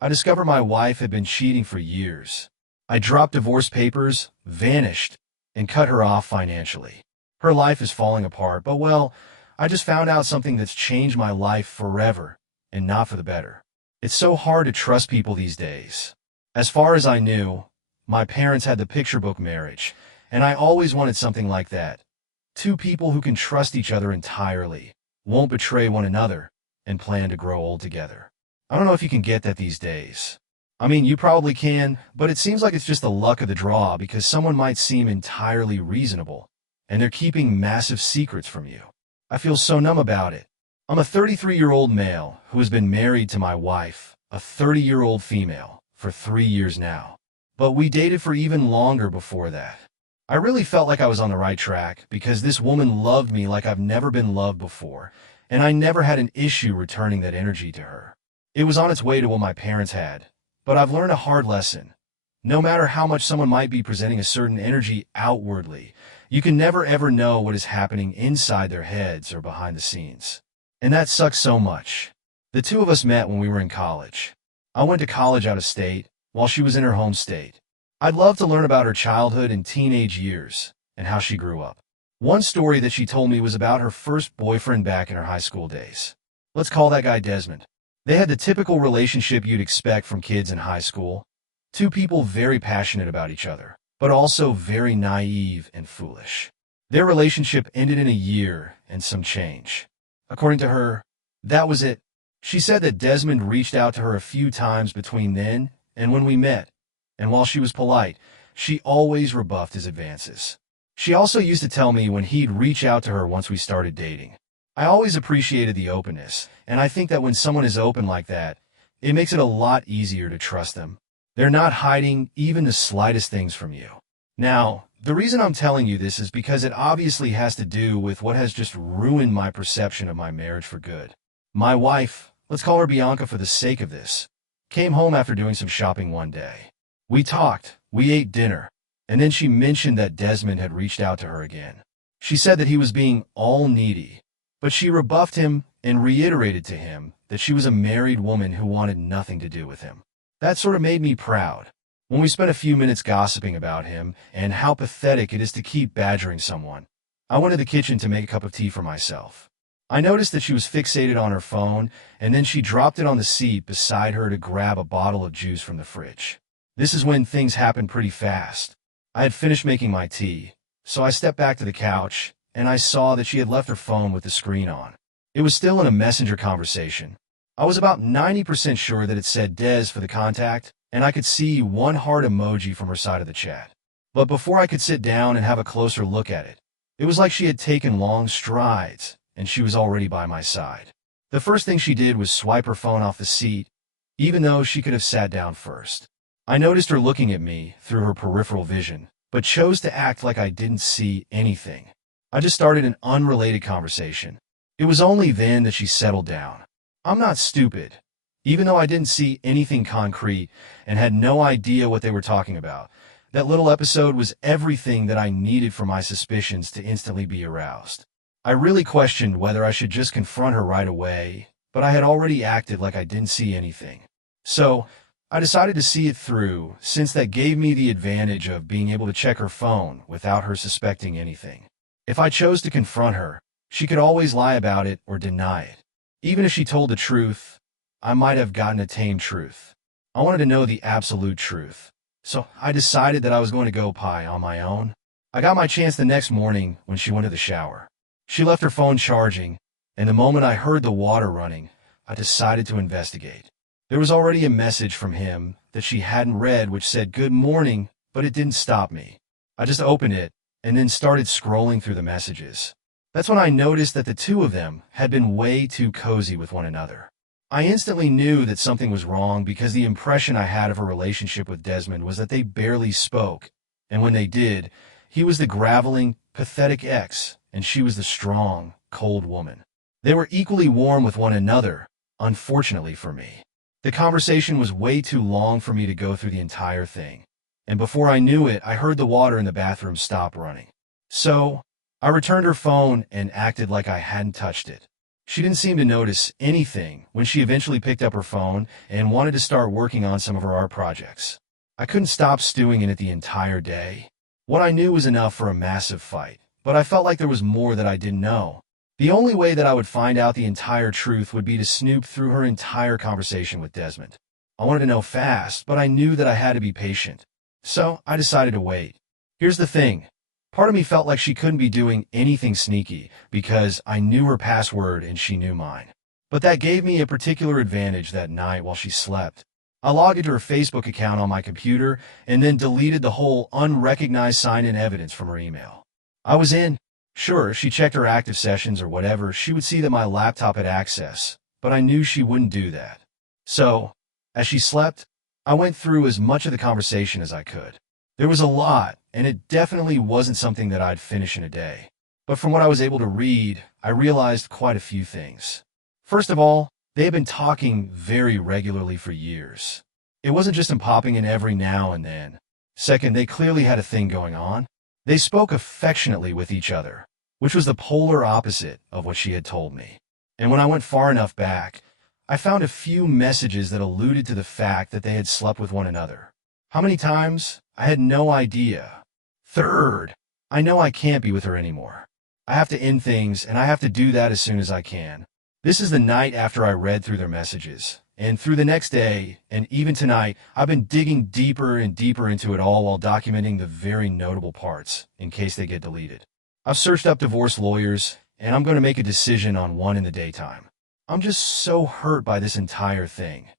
I discovered my wife had been cheating for years. I dropped divorce papers, vanished, and cut her off financially. Her life is falling apart, but well, I just found out something that's changed my life forever, and not for the better. It's so hard to trust people these days. As far as I knew, my parents had the picture book marriage, and I always wanted something like that. Two people who can trust each other entirely, won't betray one another, and plan to grow old together. I don't know if you can get that these days. I mean, you probably can, but it seems like it's just the luck of the draw because someone might seem entirely reasonable, and they're keeping massive secrets from you. I feel so numb about it. I'm a 33-year-old male who has been married to my wife, a 30-year-old female, for 3 years now. But we dated for even longer before that. I really felt like I was on the right track because this woman loved me like I've never been loved before, and I never had an issue returning that energy to her. It was on its way to what my parents had, but I've learned a hard lesson. No matter how much someone might be presenting a certain energy outwardly, you can never ever know what is happening inside their heads or behind the scenes. And that sucks so much. The two of us met when we were in college. I went to college out of state, while she was in her home state. I'd love to learn about her childhood and teenage years, and how she grew up. One story that she told me was about her first boyfriend back in her high school days. Let's call that guy Desmond. They had the typical relationship you'd expect from kids in high school. Two people very passionate about each other, but also very naive and foolish. Their relationship ended in a year and some change. According to her, that was it. She said that Desmond reached out to her a few times between then and when we met, and while she was polite, she always rebuffed his advances. She also used to tell me when he'd reach out to her once we started dating. I always appreciated the openness, and I think that when someone is open like that, it makes it a lot easier to trust them. They're not hiding even the slightest things from you. Now, the reason I'm telling you this is because it obviously has to do with what has just ruined my perception of my marriage for good. My wife, let's call her Bianca for the sake of this, came home after doing some shopping one day. We talked, we ate dinner, and then she mentioned that Desmond had reached out to her again. She said that he was being all needy, but she rebuffed him and reiterated to him that she was a married woman who wanted nothing to do with him. That sort of made me proud. When we spent a few minutes gossiping about him and how pathetic it is to keep badgering someone, I went to the kitchen to make a cup of tea for myself. I noticed that she was fixated on her phone, and then she dropped it on the seat beside her to grab a bottle of juice from the fridge. This is when things happened pretty fast. I had finished making my tea, so I stepped back to the couch, and I saw that she had left her phone with the screen on. It was still in a messenger conversation. I was about 90% sure that it said Des for the contact, and I could see one heart emoji from her side of the chat. But before I could sit down and have a closer look at it, it was like she had taken long strides, and she was already by my side. The first thing she did was swipe her phone off the seat, even though she could have sat down first. I noticed her looking at me through her peripheral vision, but chose to act like I didn't see anything. I just started an unrelated conversation. It was only then that she settled down. I'm not stupid. Even though I didn't see anything concrete and had no idea what they were talking about, that little episode was everything that I needed for my suspicions to instantly be aroused. I really questioned whether I should just confront her right away, but I had already acted like I didn't see anything. So, I decided to see it through, since that gave me the advantage of being able to check her phone without her suspecting anything. If I chose to confront her, she could always lie about it or deny it. Even if she told the truth, I might have gotten a tame truth. I wanted to know the absolute truth. So I decided that I was going to go pie on my own. I got my chance the next morning when she went to the shower. She left her phone charging, and the moment I heard the water running, I decided to investigate. There was already a message from him that she hadn't read which said good morning, but it didn't stop me. I just opened it and then started scrolling through the messages. That's when I noticed that the two of them had been way too cozy with one another. I instantly knew that something was wrong because the impression I had of her relationship with Desmond was that they barely spoke, and when they did, he was the graveling, pathetic ex, and she was the strong, cold woman. They were equally warm with one another, unfortunately for me. The conversation was way too long for me to go through the entire thing, and before I knew it, I heard the water in the bathroom stop running. So, I returned her phone and acted like I hadn't touched it. She didn't seem to notice anything when she eventually picked up her phone and wanted to start working on some of her art projects. I couldn't stop stewing in it the entire day. What I knew was enough for a massive fight, but I felt like there was more that I didn't know. The only way that I would find out the entire truth would be to snoop through her entire conversation with Desmond. I wanted to know fast, but I knew that I had to be patient. So I decided to wait. Here's the thing. Part of me felt like she couldn't be doing anything sneaky because I knew her password and she knew mine. But that gave me a particular advantage that night while she slept. I logged into her Facebook account on my computer and then deleted the whole unrecognized sign-in evidence from her email. I was in. Sure, if she checked her active sessions or whatever, she would see that my laptop had access, but I knew she wouldn't do that. So, as she slept, I went through as much of the conversation as I could. There was a lot, and it definitely wasn't something that I'd finish in a day. But from what I was able to read, I realized quite a few things. First of all, they had been talking very regularly for years. It wasn't just them popping in every now and then. Second, they clearly had a thing going on. They spoke affectionately with each other, which was the polar opposite of what she had told me. And when I went far enough back, I found a few messages that alluded to the fact that they had slept with one another. How many times? I had no idea. Third, I know I can't be with her anymore. I have to end things, and I have to do that as soon as I can. This is the night after I read through their messages. And through the next day, and even tonight, I've been digging deeper and deeper into it all while documenting the very notable parts, in case they get deleted. I've searched up divorce lawyers, and I'm going to make a decision on one in the daytime. I'm just so hurt by this entire thing.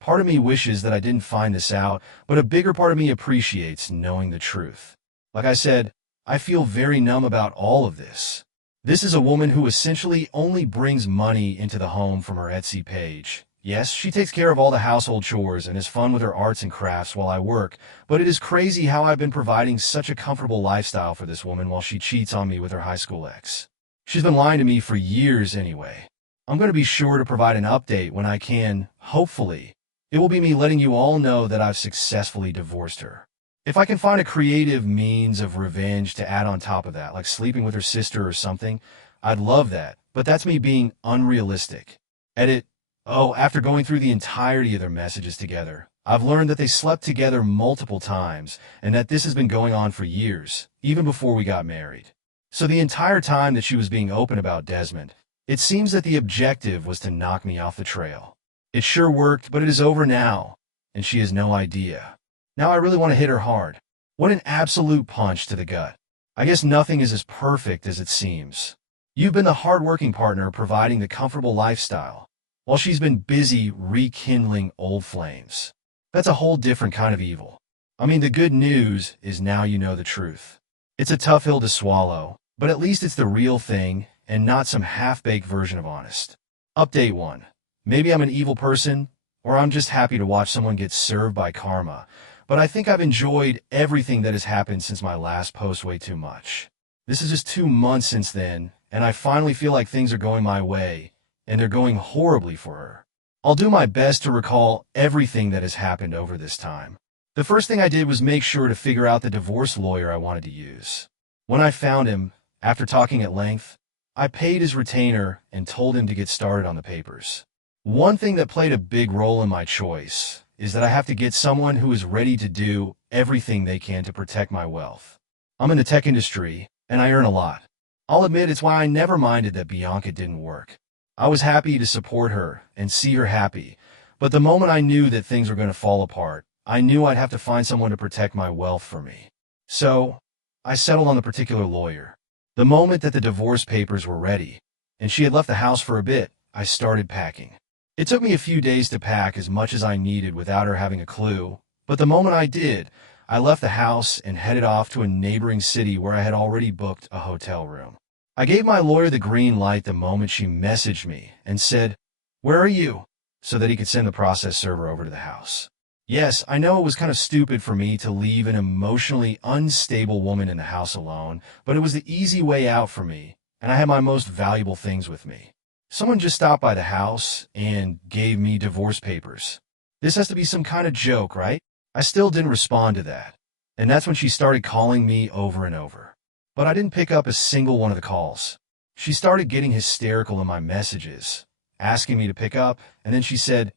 Part of me wishes that I didn't find this out, but a bigger part of me appreciates knowing the truth. Like I said, I feel very numb about all of this. This is a woman who essentially only brings money into the home from her Etsy page. Yes, she takes care of all the household chores and has fun with her arts and crafts while I work, but it is crazy how I've been providing such a comfortable lifestyle for this woman while she cheats on me with her high school ex. She's been lying to me for years anyway. I'm going to be sure to provide an update when I can, hopefully. It will be me letting you all know that I've successfully divorced her. If I can find a creative means of revenge to add on top of that, like sleeping with her sister or something, I'd love that, but that's me being unrealistic. Edit. Oh, after going through the entirety of their messages together, I've learned that they slept together multiple times and that this has been going on for years, even before we got married. So the entire time that she was being open about Desmond, it seems that the objective was to knock me off the trail. It sure worked, but it is over now, and she has no idea. Now I really want to hit her hard. What an absolute punch to the gut. I guess nothing is as perfect as it seems. You've been the hard-working partner providing the comfortable lifestyle, while she's been busy rekindling old flames. That's a whole different kind of evil. I mean, the good news is now you know the truth. It's a tough hill to swallow, but at least it's the real thing and not some half-baked version of honest. Update 1. Maybe I'm an evil person, or I'm just happy to watch someone get served by karma, but I think I've enjoyed everything that has happened since my last post way too much. This is just 2 months since then, and I finally feel like things are going my way, and they're going horribly for her. I'll do my best to recall everything that has happened over this time. The first thing I did was make sure to figure out the divorce lawyer I wanted to use. When I found him, after talking at length, I paid his retainer and told him to get started on the papers. One thing that played a big role in my choice is that I have to get someone who is ready to do everything they can to protect my wealth. I'm in the tech industry, and I earn a lot. I'll admit it's why I never minded that Bianca didn't work. I was happy to support her and see her happy, but the moment I knew that things were going to fall apart, I knew I'd have to find someone to protect my wealth for me. So, I settled on the particular lawyer. The moment that the divorce papers were ready, and she had left the house for a bit, I started packing. It took me a few days to pack as much as I needed without her having a clue, but the moment I did, I left the house and headed off to a neighboring city where I had already booked a hotel room. I gave my lawyer the green light the moment she messaged me and said, "Where are you?" so that he could send the process server over to the house. Yes, I know it was kind of stupid for me to leave an emotionally unstable woman in the house alone, but it was the easy way out for me, and I had my most valuable things with me. Someone just stopped by the house and gave me divorce papers. This has to be some kind of joke, right? I still didn't respond to that. And that's when she started calling me over and over. But I didn't pick up a single one of the calls. She started getting hysterical in my messages, asking me to pick up, and then she said,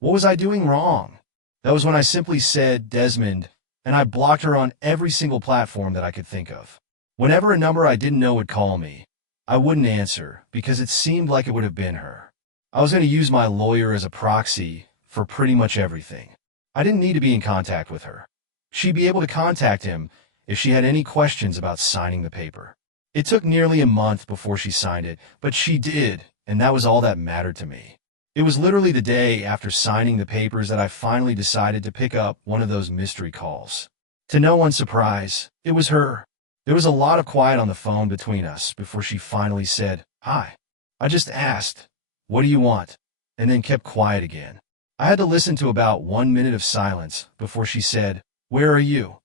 "What was I doing wrong?" That was when I simply said, "Desmond," and I blocked her on every single platform that I could think of. Whenever a number I didn't know would call me, I wouldn't answer because it seemed like it would have been her. I was going to use my lawyer as a proxy for pretty much everything. I didn't need to be in contact with her. She'd be able to contact him if she had any questions about signing the paper. It took nearly a month before she signed it, but she did, and that was all that mattered to me. It was literally the day after signing the papers that I finally decided to pick up one of those mystery calls. To no one's surprise, it was her. There was a lot of quiet on the phone between us before she finally said, "Hi." I just asked, "What do you want?" and then kept quiet again. I had to listen to about 1 minute of silence before she said, "Where are you?"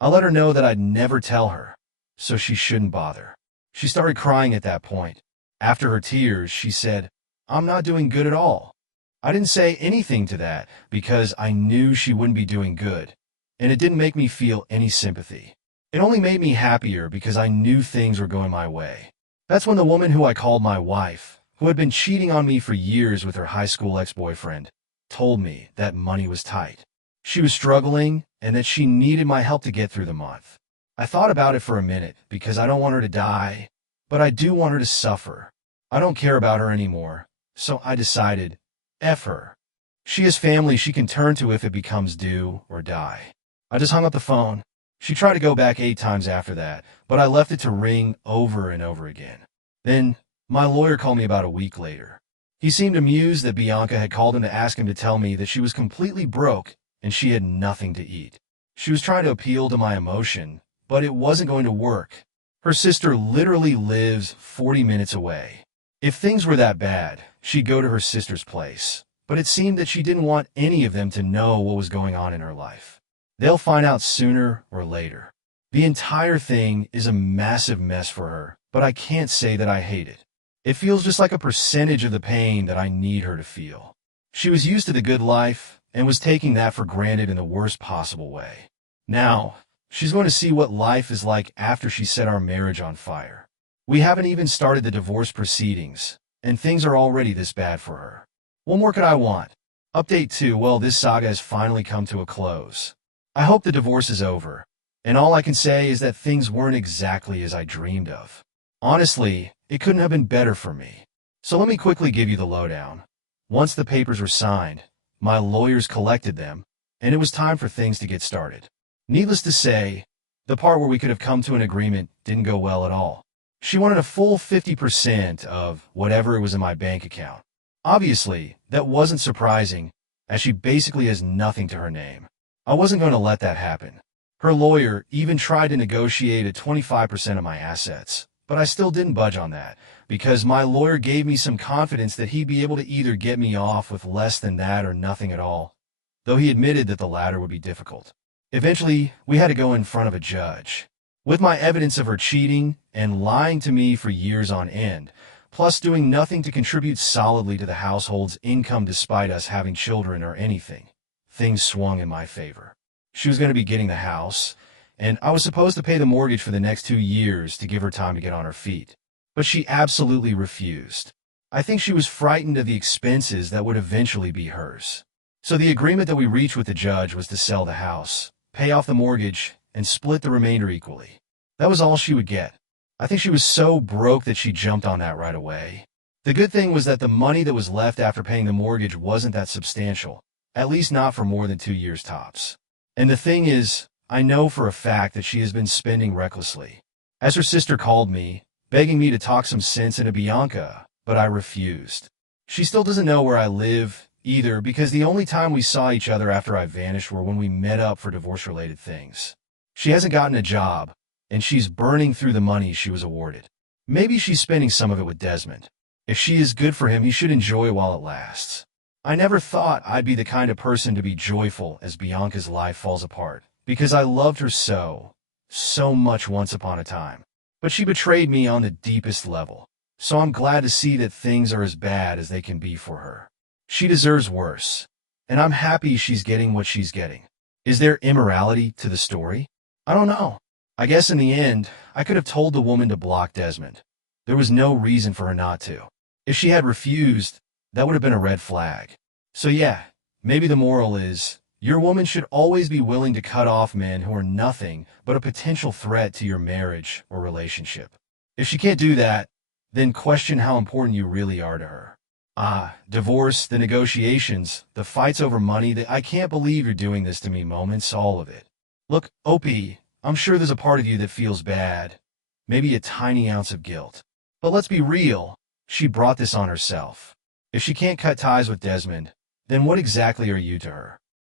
I let her know that I'd never tell her, so she shouldn't bother. She started crying at that point. After her tears, she said, "I'm not doing good at all." I didn't say anything to that because I knew she wouldn't be doing good, and it didn't make me feel any sympathy. It only made me happier because I knew things were going my way. That's when the woman who I called my wife, who had been cheating on me for years with her high school ex-boyfriend, told me that money was tight. She was struggling and that she needed my help to get through the month. I thought about it for a minute because I don't want her to die, but I do want her to suffer. I don't care about her anymore, so I decided, F her. She has family she can turn to if it becomes do or die. I just hung up the phone. She tried to go back 8 times after that, but I left it to ring over and over again. Then, my lawyer called me about a week later. He seemed amused that Bianca had called him to ask him to tell me that she was completely broke and she had nothing to eat. She was trying to appeal to my emotion, but it wasn't going to work. Her sister literally lives 40 minutes away. If things were that bad, she'd go to her sister's place, but it seemed that she didn't want any of them to know what was going on in her life. They'll find out sooner or later. The entire thing is a massive mess for her, but I can't say that I hate it. It feels just like a percentage of the pain that I need her to feel. She was used to the good life and was taking that for granted in the worst possible way. Now, she's going to see what life is like after she set our marriage on fire. We haven't even started the divorce proceedings, and things are already this bad for her. What more could I want? Update 2, well, this saga has finally come to a close. I hope the divorce is over, and all I can say is that things weren't exactly as I dreamed of. Honestly, it couldn't have been better for me. So let me quickly give you the lowdown. Once the papers were signed, my lawyers collected them, and it was time for things to get started. Needless to say, the part where we could have come to an agreement didn't go well at all. She wanted a full 50% of whatever was in my bank account. Obviously, that wasn't surprising, as she basically has nothing to her name. I wasn't going to let that happen. Her lawyer even tried to negotiate a 25% of my assets, but I still didn't budge on that, because my lawyer gave me some confidence that he'd be able to either get me off with less than that or nothing at all, though he admitted that the latter would be difficult. Eventually, we had to go in front of a judge. With my evidence of her cheating and lying to me for years on end, plus doing nothing to contribute solidly to the household's income despite us having children or anything, things swung in my favor. She was going to be getting the house, and I was supposed to pay the mortgage for the next 2 years to give her time to get on her feet. But she absolutely refused. I think she was frightened of the expenses that would eventually be hers. So the agreement that we reached with the judge was to sell the house, pay off the mortgage, and split the remainder equally. That was all she would get. I think she was so broke that she jumped on that right away. The good thing was that the money that was left after paying the mortgage wasn't that substantial, at least not for more than 2 years tops. And the thing is, I know for a fact that she has been spending recklessly. As her sister called me, begging me to talk some sense into Bianca, but I refused. She still doesn't know where I live, either, because the only time we saw each other after I vanished were when we met up for divorce-related things. She hasn't gotten a job, and she's burning through the money she was awarded. Maybe she's spending some of it with Desmond. If she is good for him, he should enjoy while it lasts. I never thought I'd be the kind of person to be joyful as Bianca's life falls apart, because I loved her so much once upon a time. But she betrayed me on the deepest level, so I'm glad to see that things are as bad as they can be for her. She deserves worse, and I'm happy she's getting what she's getting. Is there immorality to the story? I don't know. I guess in the end, I could have told the woman to block Desmond. There was no reason for her not to. If she had refused, that would have been a red flag. So yeah, maybe the moral is, your woman should always be willing to cut off men who are nothing but a potential threat to your marriage or relationship. If she can't do that, then question how important you really are to her. Divorce, the negotiations, the fights over money, the I can't believe you're doing this to me moments, all of it. Look, Opie, I'm sure there's a part of you that feels bad, maybe a tiny ounce of guilt. But let's be real, she brought this on herself. If she can't cut ties with Desmond, then what exactly are you to her?